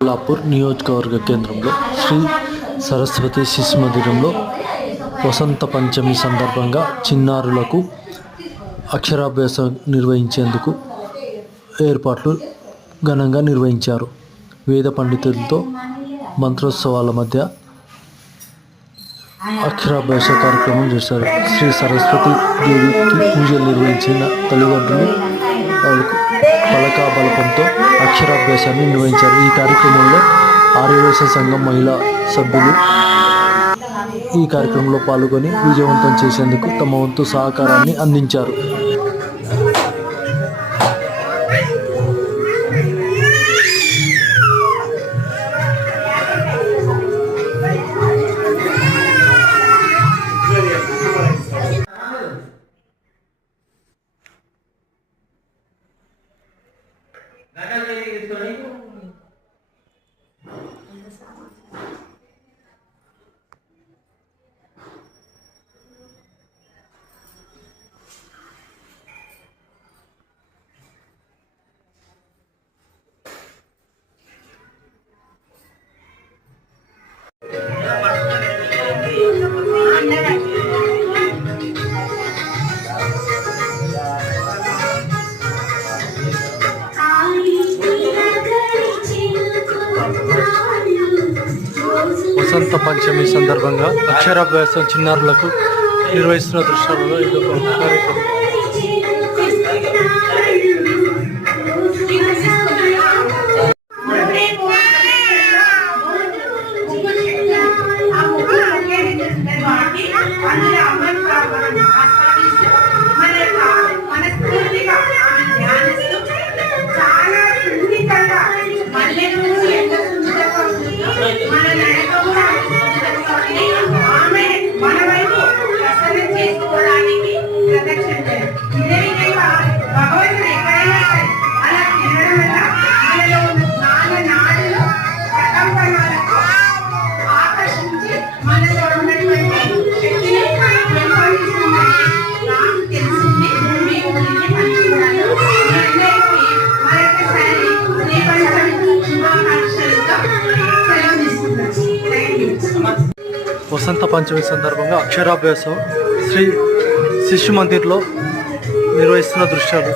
కొల్లాపూర్ నియోజకవర్గ కేంద్రంలో శ్రీ సరస్వతి శిశు మందిరంలో వసంత పంచమి సందర్భంగా చిన్నారులకు అక్షరాభ్యాసం నిర్వహించేందుకు ఏర్పాట్లు ఘనంగా నిర్వహించారు. వేద పండితులతో మంత్రోత్సవాల మధ్య అక్షరాభ్యాస కార్యక్రమం చేశారు. శ్రీ సరస్వతి దేవికి పూజలు నిర్వహించిన తల్లిదండ్రులు వాళ్ళకు పలకా బలపంతో అక్షరాభ్యాసాన్ని నిర్వహించారు. ఈ కార్యక్రమంలో ఆర్యవేశ సంఘం మహిళా సభ్యులు ఈ కార్యక్రమంలో పాల్గొని విజయవంతం చేసేందుకు తమ వంతు సహకారాన్ని అందించారు. director? వసంత పంచమి సందర్భంగా అక్షరాభ్యాసం చిన్నారులకు నిర్వహిస్తున్న దృశ్యాలలో ఇది ఒక కార్యక్రమం. వసంత పంచమి సందర్భంగా అక్షరాభ్యాసం శ్రీ శిశు మందిర్లో నిర్వహిస్తున్న దృశ్యాలు.